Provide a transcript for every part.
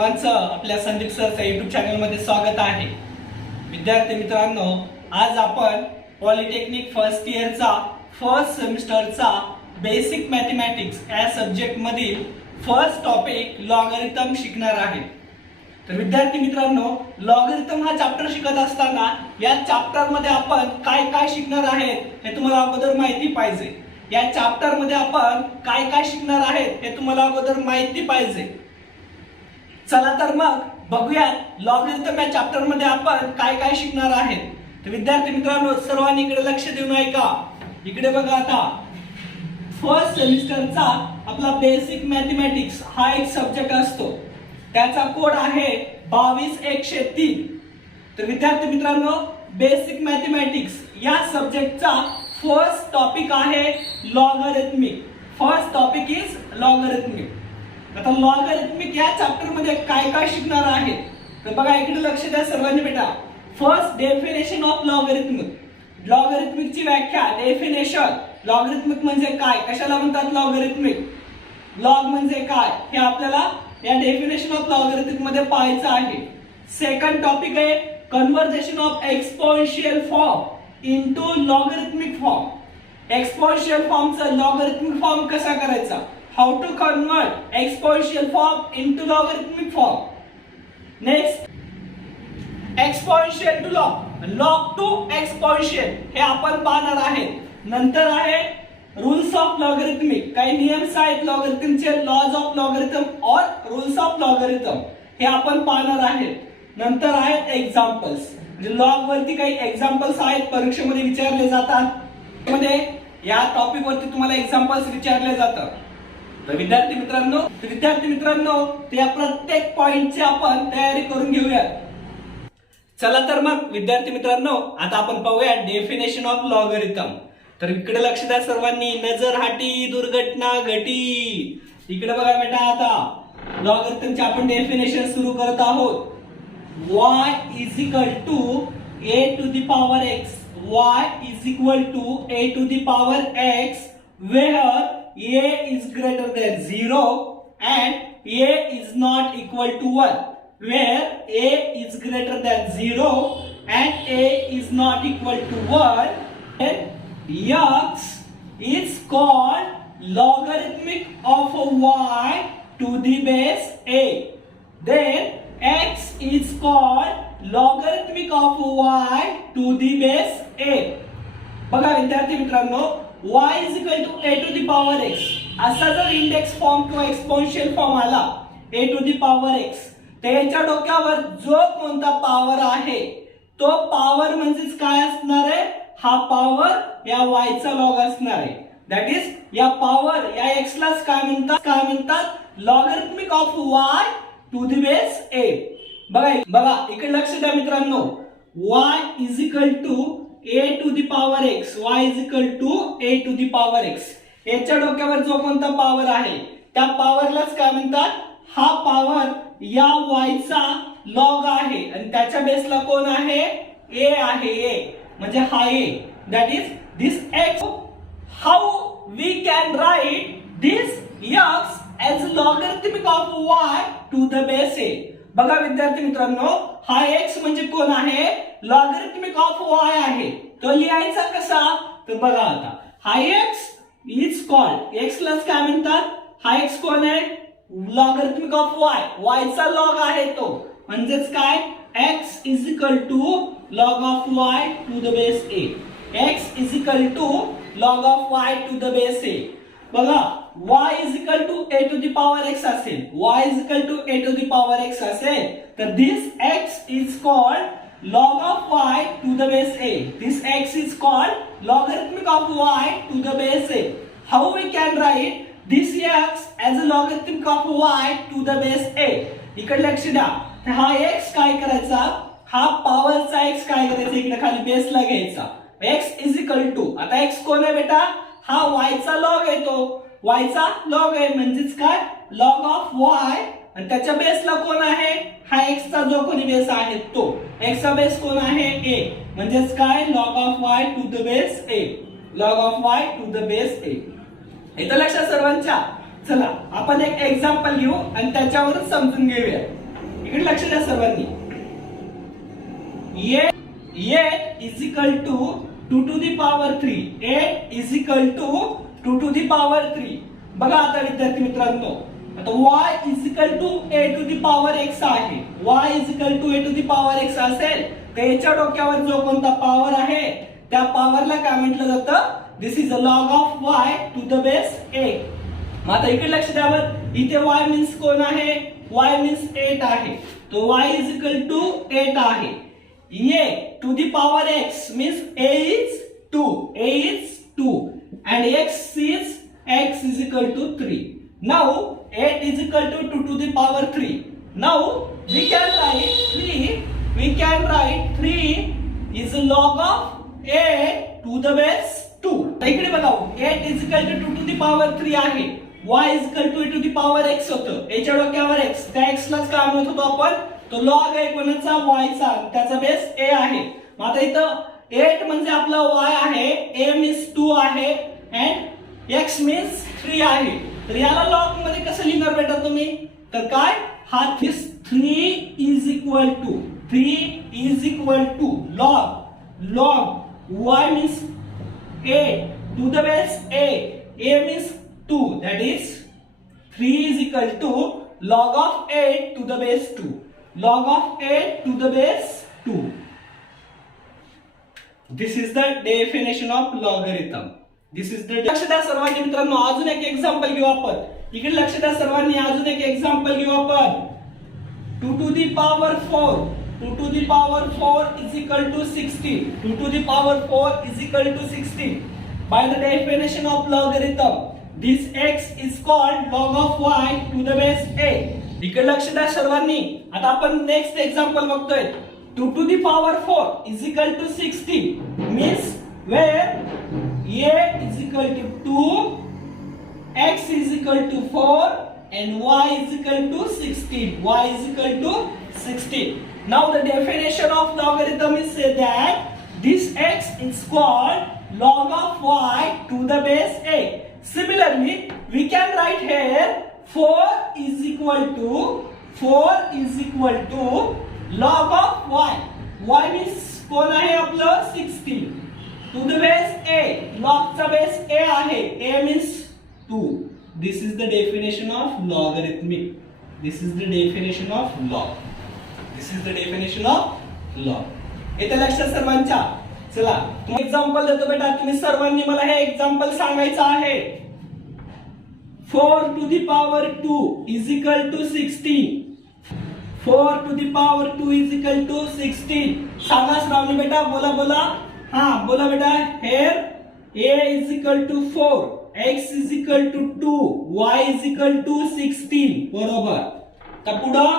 सर्वांचं आपल्या संदीप सरच्या YouTube चॅनलमध्ये स्वागत आहे। विद्यार्थी मित्रांनो, आज आपण पॉलिटेक्निक फर्स्ट इयरचा फर्स्ट सेमिस्टरचा बेसिक मॅथमॅटिक्स या सब्जेक्ट मधील फर्स्ट टॉपिक लॉगरिथम शिकणार आहे। तर विद्यार्थी मित्रांनो, लॉगरिथम हा चॅप्टर शिकत असताना या चॅप्टर मध्ये आपण काय काय शिकणार आहेत हे तुम्हाला अगोदर माहिती पाहिजे। या चॅप्टर मध्ये आपण काय काय शिकणार आहेत हे तुम्हाला अगोदर माहिती पाहिजे। चला तर मग बघूया लॉगरिथम या चॅप्टर मध्ये आपण काय काय शिकणार आहेत। तर विद्यार्थी मित्रांनो, सर्वांनी इकडे लक्ष देऊन ऐका। इकडे बघा, आता फर्स्ट सेमिस्टरचा आपला बेसिक मॅथमॅटिक्स हा एक सब्जेक्ट असतो, त्याचा कोड आहे 22103। तर विद्यार्थी मित्रांनो, बेसिक मॅथमॅटिक्स या सब्जेक्टचा फर्स्ट टॉपिक आहे logarithmic. First topic is logarithmic. आता लॉगरिथमिक या चॅप्टर मध्ये काय काय शिकणार आहे तर बघा, इकडे लक्ष द्या सर्वांनी बेटा। First definition of logarithmic. लॉगरिथमिकची व्याख्या, डेफिनेशन। लॉगरिथमिक म्हणजे काय, कशाला म्हणतात लॉगरिथमिक, लॉग म्हणजे काय हे आपल्याला या डेफिनेशन ऑफ लॉगरिथमिक मध्ये पाहायचं आहे। सेकंड टॉपिक आहे conversion of exponential form into logarithmic form. Exponential फॉर्मचा लॉगरिथमिक फॉर्म कसा करायचा, how to convert exponential form into logarithmic form. Next exponential to log, log to exponential हे आपण पाहणार आहे। नंतर आहे रूल्स ऑफ लॉगरिथमिक, काही नियम आहेत लॉगरिथमचे, लॉज ऑफ लॉगरिथम और रूल्स ऑफ लॉगरिथम हे आपण पाहणार आहे। नंतर आहेत एक्झाम्पल्स, म्हणजे लॉग वरती काही एक्झाम्पल्स आहेत, परीक्षेमध्ये विचारले जातात। मध्ये या टॉपिक वरती तुम्हाला एक्झाम्पल्स विचारले जातात। तर विद्यार्थी मित्रांनो त्या प्रत्येक पॉइंटची आपण तयारी करून घेऊया। चला तर मग विद्यार्थी मित्रांनो, आता आपण पाहूया डेफिनेशन ऑफ लॉगरिथम। तर इकडे लक्ष द्या सर्वांनी, नजर हाटी दुर्घटना घटी। इकडे बघा बेटा, आता लॉगरिथमची आपण डेफिनेशन सुरू करत आहोत। y is equal to a to the power x, y is equal to a to the power x where a is greater than 0 and a is not equal to 1, where a is greater than 0 and a is not equal to 1, and x is called logarithmic of y to the base a, then x is called logarithmic of y to the base a। बघा विद्यार्थी मित्रांनो, y is equal to a to the power x असा जर index form किंवा exponential form आला a to the power x, त्याच्या डोक्यावर जो कोणता पॉवर आहे तो पॉवर म्हणजेच काय असणार आहे, हा पॉवर या y चा लॉग असणार आहे। दॅट इज या पॉवर या x लाच काय म्हणतात logarithmic of y to the base a। बघा इकडे लक्ष द्या मित्रांनो, y is equal to a to the power x, y is equal to a to the power x। याच्या डोक्यावर जो कोणता पॉवर आहे त्या पॉवरलाच काय म्हणतात, हा पॉवर या y चा लॉग आहे आणि त्याच्या बेसला कोण आहे, a आहे, a म्हणजे हा a। That is this x, how we can write this x as logarithmic of y to the base a। बघा विद्यार्थी मित्रांनो, हा x म्हणजे कोण आहे, लॉगरिथमिक ऑफ y आहे। तो लिहायचा कसा तर बघा, आता हा x इज कॉल्ड, x लाच काय म्हणतात, हा x कोण आहे, लॉगरिथमिक ऑफ y, y चा लॉग आहे तो, म्हणजेच काय x is equal to log of y to the base a, x is equal to log of y to the base a। बघा y is equal to a to the power x असेल, y is equal to a to the power x असेल, तर this x is called log of y to the base a। This x is called logarithmic of y to the base a। How we can write this x as a logarithmic of y to the base a? इकडे लक्ष द्या, तर हा x काय करायचा, हा पॉवरचा x काय करायचा, इकडे खाली बेसला घ्यायचा, x is equal to, आता x कोण आहे बेटा, हा y चा लॉग आहे, तो y चा लॉग आहे म्हणजेच काय लॉग ऑफ y, आणि त्याच्या बेसला कोण आहे, हा x चा जो कोणी बेस आहे तो, x चा बेस कोण आहे a, म्हणजेच काय log of y to the base a, log of y to the base a। इथं लक्षात सर्वांच्या। चला आपण एक एक्झाम्पल घेऊ आणि त्याच्यावरच समजून घेऊया। इकडे लक्ष द्या सर्वांनी. 8 is equal to 2 to the power 3. 8 is equal to 2 to the power 3. बघा आता विद्यार्थी मित्रांनो, आता y is equal to a to the power x आहे. y is equal to a to the power x असेल तर याच्या डोक्यावर जो कोणता पॉवर आहे त्या पॉवरला काय म्हटलं जातं? This is a log of y to the base a. मग आता इकडे लक्ष द्यावं, इथे y मीन्स कोण आहे? y मीन्स 8 आहे. तो y is equal to 8 आहे. a to the power x means a is 2. a is 2 and x is equal to 3. Now 8 is equal to 2 to the power 3. Now we can write 3 is a log of a to the base 2. इकडे बघा 8 is equal to 2 to the power 3 आहे. y is equal to a to the power x होतं. याच्या डोक्यावर x, त्या x लाच काय म्हणत होतो आपण? तो लॉग आहे कोणाचा? y चा, त्याचा बेस a आहे. मग आता इथं 8 म्हणजे आपला y आहे, a मीन्स 2 आहे and x मीन्स 3 आहे. तर याला लॉग मध्ये कसं लिहिणार बेटा तुम्ही? तर काय? हा 3 is equal to log y means a to the base a means 2, that is 3 is equal to log of 8 to the base 2. log of 8 to the base 2. This is the definition of logarithm. This is the लक्ष द्या सर्वांनी मित्रांनो, अजून एक example घेऊ आपण. इकडे लक्ष द्या सर्वांनी, अजून एक एक्झाम्पल घेऊ आपण. 2 to the power 4. 2 to the power 4 is equal to 16. 2 to the power 4 is equal to 16. By the definition of logarithm, this x is called log of y to the base a. इकडे लक्ष द्या सर्वांनी. आता आपण next example बघतोय. 2 to the power 4 is equal to 16 means where a is equal to 2, x is equal to 4 and y is equal to 16. y is equal to 16. Now the definition of logarithm is say that this x is called log of y to the base a. Similarly, we can write here 4 is equal to log of y. y means कोण आहे आपलं? 16 to the base a. log चा base a आहे. a means 2. This is the definition of logarithmic. This is the definition of log. This is the definition of log. इथे लक्षात सर्वांच्या. चला example देतो बेटा, तुम्ही सर्वांनी मला हे एक्झाम्पल सांगायचं आहे. 4 to the power 2 is equal to 16. 4 to the power 2 is equal to 16. सांगा श्रावणी बेटा, बोला. हाँ बोला बेटा. Here a is equal to 4, x is equal to 2, y is equal to 16. बरोबर. तर पुढं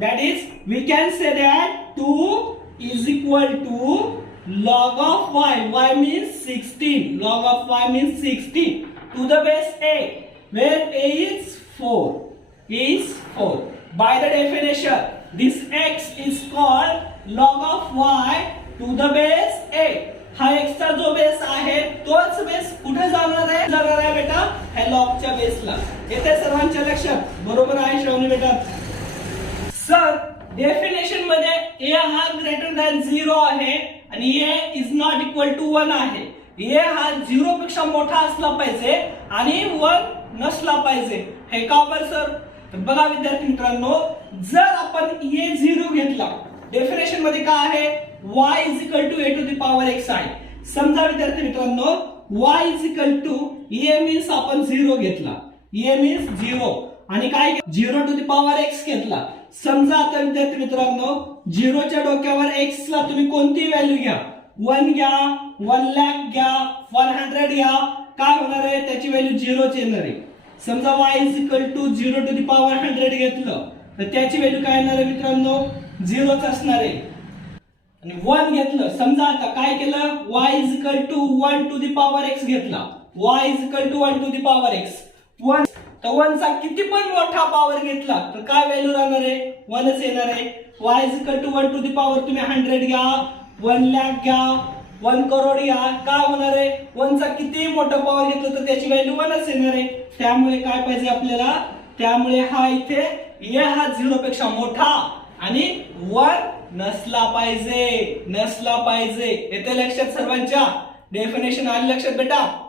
that is we can say that 2 is equal to log of y. y means 16. log of y means 16 to the base a. Where a is 4. By the definition, this x is called log of y to the base a. हा x चा जो base आहे तोच base कुठे जाणार आहे बेटा? ह्या लॉगच्या बेसला. येते सर्वांच्या लक्षात? बरोबर आहे श्रावणी बेटा. सर डेफिनेशन मध्ये a हा ग्रेटर दॅन 0 आहे आणि a is not equal to 1 आहे. a हा 0 पेक्षा मोठा असला पाहिजे आणि 1 नसला पाहिजे. हे का बरं सर? तर बघा विद्यार्थी मित्रांनो, जर आपण a 0 घेतला, डेफिनेशन मध्ये काय आहे? y is equal to a to the power x आहे. समजा विद्यार्थी मित्रांनो y is equal to a means आपण 0 घेतला. a means 0 आणि काय 0 to the power x घेतला. समजा आता विद्यार्थी मित्रांनो 0 च्या डोक्यावर x ला तुम्ही कोणती व्हॅल्यू घ्या, 1 घ्या, 1 लाख घ्या, 100 घ्या, काय होणार आहे? त्याची व्हॅल्यू 0 च येणार आहे. समजा y is equal to 0 to the power 100 घेतलं तर त्याची व्हॅल्यू काय येणार आहे मित्रांनो? 0 च असणार आहे. आणि 1 घेतलं, समजा आता काय केलं? y is equal to 1 to the power x घेतला. y is equal to 1 to the power x. 1 तर 1 चा किती पण मोठा पॉवर घेतला तर काय व्हॅल्यू राहणार आहे? 1 च येणार आहे. y is equal to 1 to the power तुम्ही 100 घ्या, 1 लाख घ्या, 1 करोड घ्या, काय होणार आहे? 1 चा किती मोठा पॉवर घेतला तर त्याची व्हॅल्यू 1 च येणार आहे. त्यामुळे काय पाहिजे आपल्याला? त्यामुळे हा इथे a हा 0 पेक्षा मोठा आणि वन नसला पाहिजे. नसला पाहिजे. येते लक्षात सर्वांच्या? डेफिनेशन आली लक्षात बेटा?